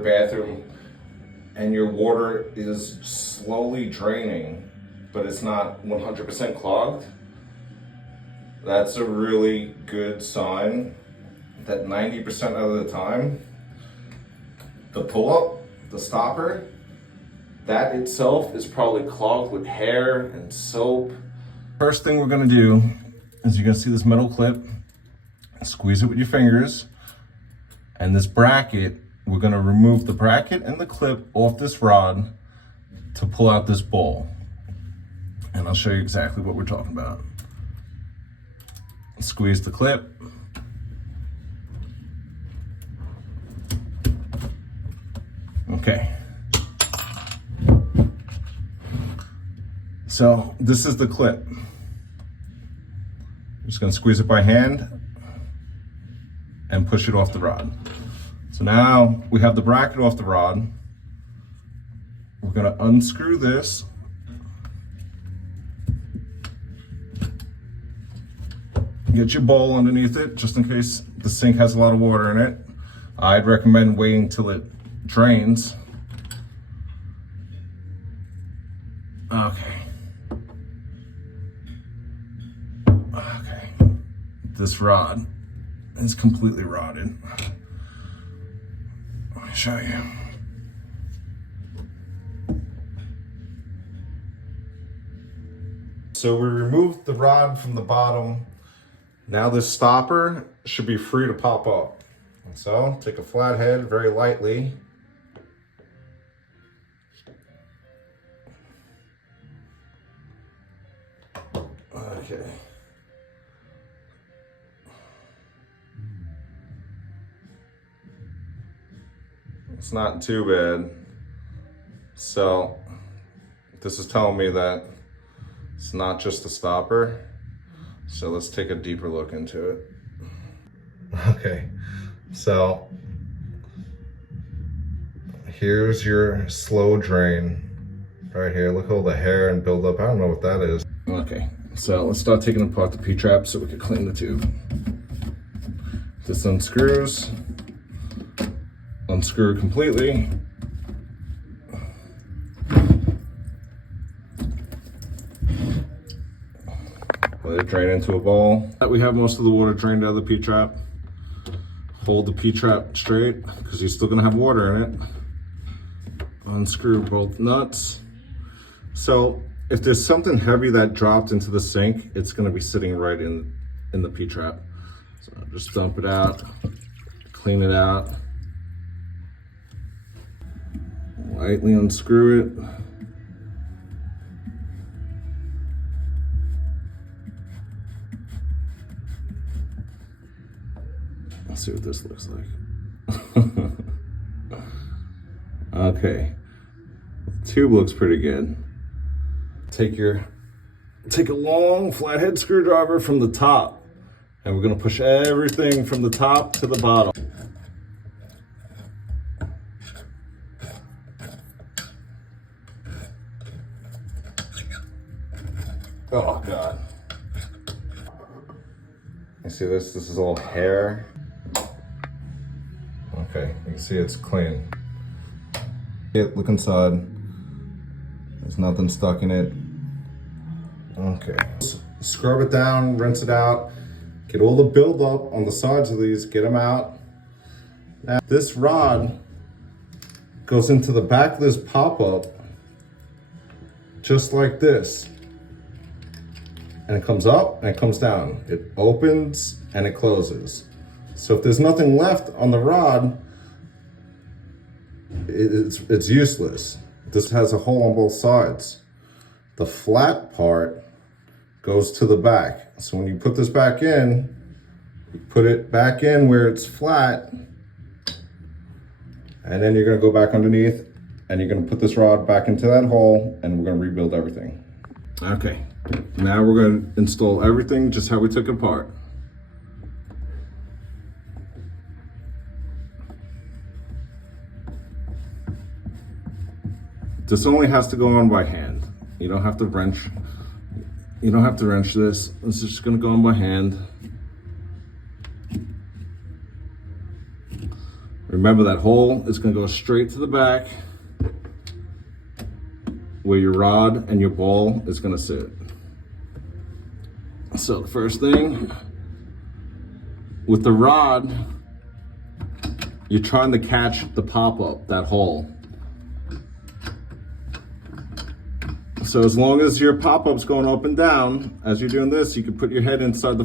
bathroom and your water is slowly draining, but it's not 100% clogged, that's a really good sign that 90% of the time, the pull-up, the stopper, that itself is probably clogged with hair and soap. First thing we're gonna do is you're gonna see this metal clip, squeeze it with your fingers, and this bracket, we're gonna remove the bracket and the clip off this rod to pull out this ball. And I'll show you exactly what we're talking about. Squeeze the clip. Okay. So this is the clip. I'm just gonna squeeze it by hand and push it off the rod. So now we have the bracket off the rod. We're gonna unscrew this. Get your bowl underneath it, just in case the sink has a lot of water in it. I'd recommend waiting till it drains. Okay. This rod is completely rotted. Let me show you. So we removed the rod from the bottom. Now this stopper should be free to pop up. So take a flathead very lightly. Okay. It's not too bad. So this is telling me that it's not just a stopper. So let's take a deeper look into it. Okay, so here's your slow drain right here. Look at all the hair and buildup. I don't know what that is. Okay, so let's start taking apart the P-trap so we can clean the tube. This unscrews. Unscrew it completely. Let it drain into a bowl. We have most of the water drained out of the P-trap. Hold the P-trap straight because you're still gonna have water in it. Unscrew both nuts. So if there's something heavy that dropped into the sink, it's gonna be sitting right in the P-trap. So just dump it out, clean it out. Lightly unscrew it. Let's see what this looks like. Okay, the tube looks pretty good. Take a long flathead screwdriver from the top, and we're gonna push everything from the top to the bottom. Oh God. You see this? This is all hair. Okay, you can see it's clean. Look inside. There's nothing stuck in it. Okay. Scrub it down, rinse it out. Get all the buildup on the sides of these, get them out. Now, this rod goes into the back of this pop-up just like this. And it comes up and it comes down. It opens and it closes. So if there's nothing left on the rod, it's useless. This has a hole on both sides. The flat part goes to the back. So when you put this back in, you put it back in where it's flat, and then you're gonna go back underneath and you're gonna put this rod back into that hole and we're gonna rebuild everything. Okay. Now we're going to install everything just how we took it apart. This only has to go on by hand. You don't have to wrench. You don't have to wrench this. This is just going to go on by hand. Remember that hole is gonna go straight to the back where your rod and your ball is gonna sit. So the first thing, with the rod, you're trying to catch the pop-up, that hole. So as long as your pop-up's going up and down, as you're doing this, you can put your head inside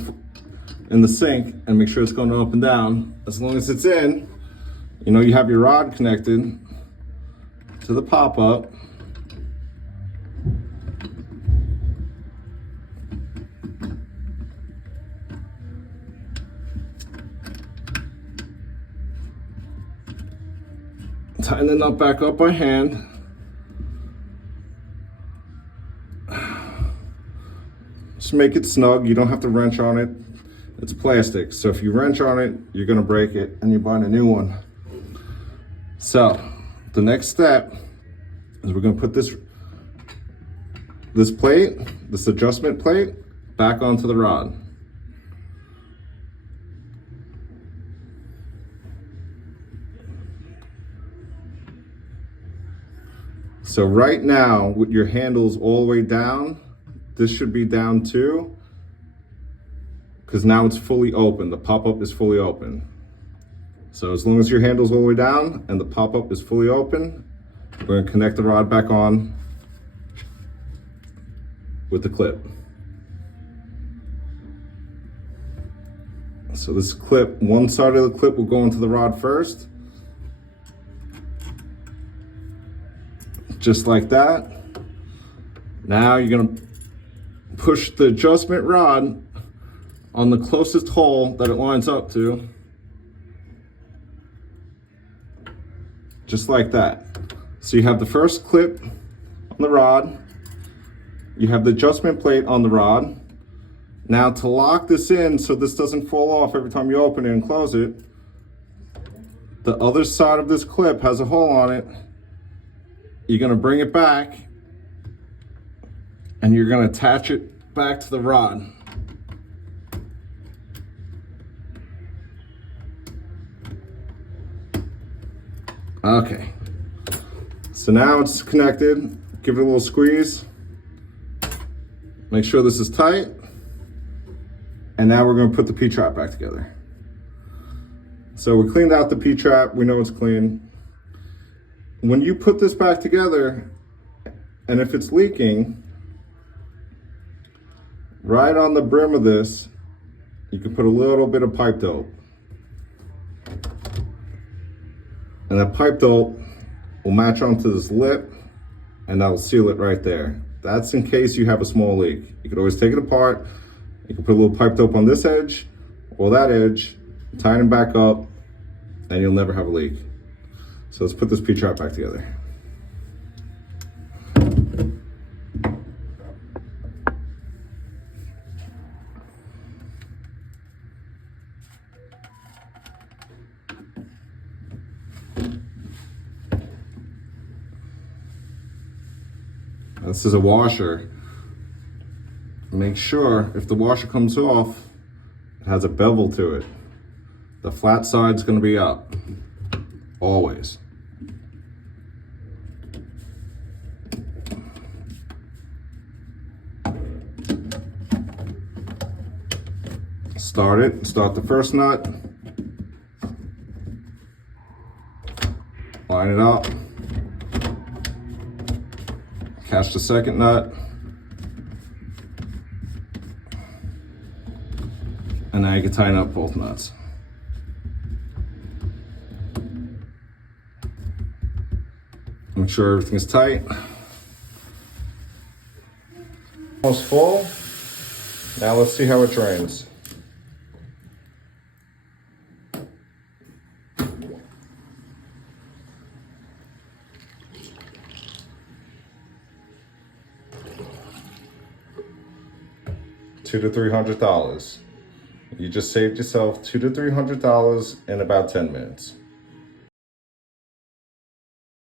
in the sink and make sure it's going up and down. As long as it's in, you know you have your rod connected to the pop-up. Tighten the nut back up by hand. Just make it snug. You don't have to wrench on it. It's plastic, so if you wrench on it, you're gonna break it and you're buying a new one. So the next step is we're gonna put this plate, this adjustment plate, back onto the rod. So right now, with your handles all the way down, this should be down too, because now it's fully open. The pop-up is fully open. So as long as your handle's all the way down and the pop-up is fully open, we're gonna connect the rod back on with the clip. So this clip, one side of the clip will go into the rod first, just like that. Now you're gonna push the adjustment rod on the closest hole that it lines up to, just like that. So you have the first clip on the rod, you have the adjustment plate on the rod. Now to lock this in so this doesn't fall off every time you open it and close it, the other side of this clip has a hole on it. You're gonna bring it back and you're gonna attach it back to the rod. Okay, so now it's connected. Give it a little squeeze. Make sure this is tight. And now we're gonna put the P-trap back together. So we cleaned out the P-trap, we know it's clean. When you put this back together, and if it's leaking, right on the brim of this, you can put a little bit of pipe dope. And that pipe dope will match onto this lip and that'll seal it right there. That's in case you have a small leak. You could always take it apart. You can put a little pipe dope on this edge or that edge, tighten it back up, and you'll never have a leak. So let's put this P-trap back together. This is a washer. Make sure if the washer comes off, it has a bevel to it. The flat side's gonna be up, always. Start the first nut, line it up, catch the second nut, and now you can tighten up both nuts. Make sure everything is tight. Almost full. Now let's see how it drains. $200 to $300. You just saved yourself $200 to $300 in about 10 minutes.